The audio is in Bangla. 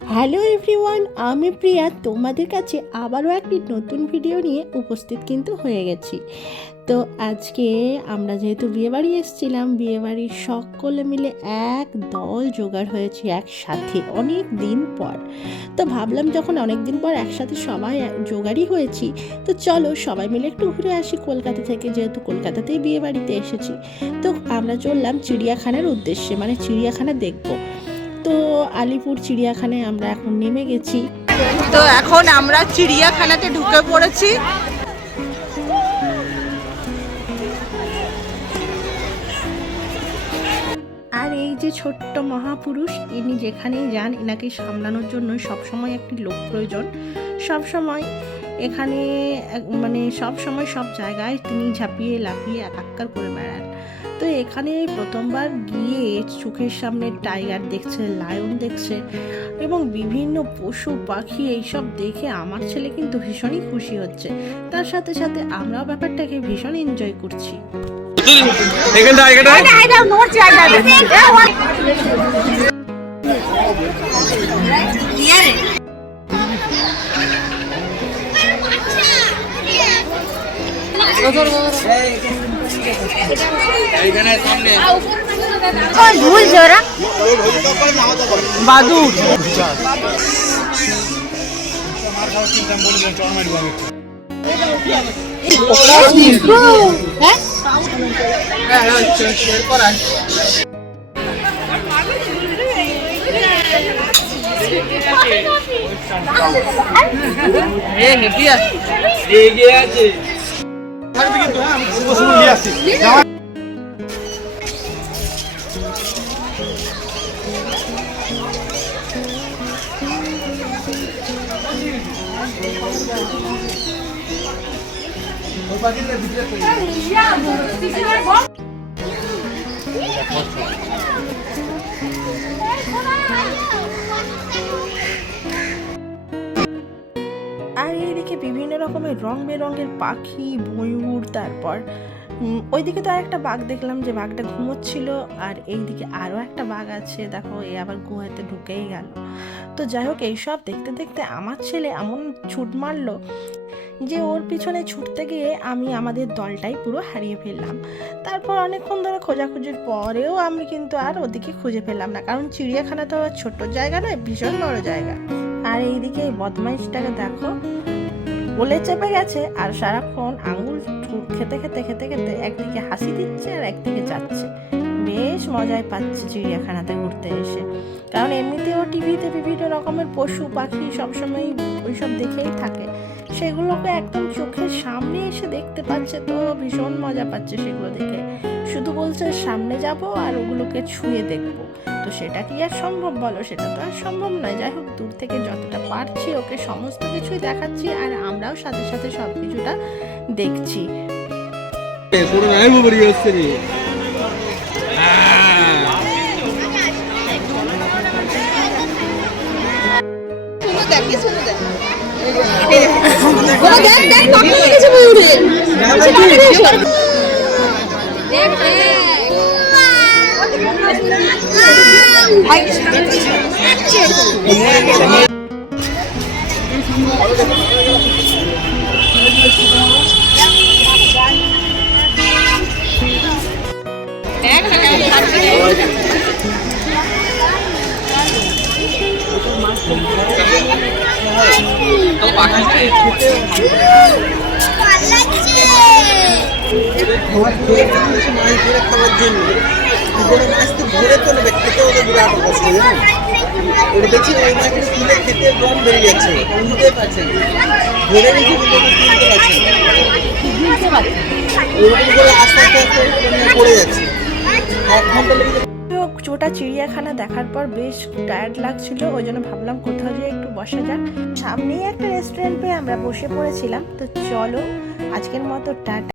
হ্যালো এভরিওয়ান, আমি প্রিয়া তোমাদের কাছে আবারও একটি নতুন ভিডিও নিয়ে উপস্থিত কিন্তু হয়ে গেছি। তো আজকে আমরা যেহেতু বিয়েবাড়ি এসেছিলাম, বিয়েবাড়ির সকলে মিলে এক দল জোগাড় হয়েছি একসাথে অনেক দিন পর। তো ভাবলাম যখন অনেক দিন পর একসাথে সবাই জোগাড়ই হয়েছি, তো চলো সবাই মিলে একটু ঘুরে আসি কলকাতা থেকে, যেহেতু কলকাতাতেই বিয়েবাড়িতে এসেছি। তো আমরা চললাম চিড়িয়াখানার উদ্দেশ্যে, মানে চিড়িয়াখানা দেখবো। তো আলিপুর চিড়িয়াখানায় আমরা এখন নেমে গেছি। তো এখন আমরা চিড়িয়াখানাতে ঢুকে পড়েছি। আর এই যে ছোট্ট মহাপুরুষ, ইনি যেখানেই যান এনাকে সামলানোর জন্য সবসময় একটি লোক প্রয়োজন। সবসময় এখানে মানে সবসময় সব জায়গায় তিনি ঝাঁপিয়ে লাফিয়ে একাকার করে বেড়ান। তো এখানে প্রথমবার গিয়ে চোখের সামনে টাইগার দেখছে, লায়ন দেখছে এবং বিভিন্ন পশু পাখি এইসব দেখে আমার ছেলে কিন্তু ভীষণই খুশি হচ্ছে। তার সাথে সাথে আমরাও ব্যাপারটাকে ভীষণ এনজয় করছি। বাদুর আর এইদিকে বিভিন্ন রকমের রং বেরঙের পাখি, ময়ূর, তারপর ওইদিকে তো আর একটা বাঘ দেখলাম যে বাঘটা ঘুমোচ্ছিল, আর এইদিকে আরও একটা বাঘ আছে, দেখো এ আবার গুহাতে ঢুকেই গেল। তো যাই হোক, এইসব দেখতে দেখতে আমার ছেলে এমন ছুট মারলো যে ওর পিছনে ছুটতে গিয়ে আমি আমাদের দলটাই পুরো হারিয়ে ফেললাম। তারপর অনেকক্ষণ ধরে খোঁজাখুঁজির পরেও আমি কিন্তু আর ওদিকে খুঁজে পেলাম না, কারণ চিড়িয়াখানা তো ছোট জায়গা নয়, ভীষণ বড় জায়গা। আর এইদিকে এই বদমাইশটাকে দেখো, বলে চেপে গেছে আর সারাক্ষণ আঙুল খেতে খেতে খেতে খেতে একদিকে হাসি দিচ্ছে আর একদিকে যাচ্ছে। বেশ মজায় পাচ্ছে চিড়িয়াখানাতে ঘুরতে এসে, কারণ এমনিতেও টিভিতে বিভিন্ন রকমের পশু পাখি সবসময় ওইসব দেখেই থাকে, সেগুলোকে একদম চোখের সামনে এসে দেখতে পাচ্ছে, তো ভীষণ মজা পাচ্ছে সেগুলো দেখে। শুধু বলছে সামনে যাব আর ওগুলোকে ছুঁয়ে দেখবো, তো সেটা কি আর সম্ভব বলো? সেটা তো আর সম্ভব নয়। যাই হোক, দূর থেকে যতটা পারছি ওকে সমস্ত কিছুই দেখাচ্ছি আর আমরাও সাথে সাথে সব কিছুটা দেখছি। খাওয়ার জন্য মাছ তো ধরে তোলবে, খেতে ওদের বিরাট কষ্ট, ওটা দেখছি ওই মাছটা তুলে খেতে কম বেড়ে যাচ্ছে, তুলতে পারছে ধরে রেখে তুলতে পারছে, ওরকম করে আস্তে আস্তে আস্তে পড়ে যাচ্ছে। 1 ঘন্টা লেগে ছোটা চিড়িয়াখানা দেখার পর বেশ টায়ার্ড লাগছিল, ওই জন্য ভাবলাম কোথাও যেয়ে একটু বসা যাক। সামনেই একটা রেস্টুরেন্ট পেয়ে আমরা বসে পড়েছিলাম। তো চলো আজকের মতো টাটা।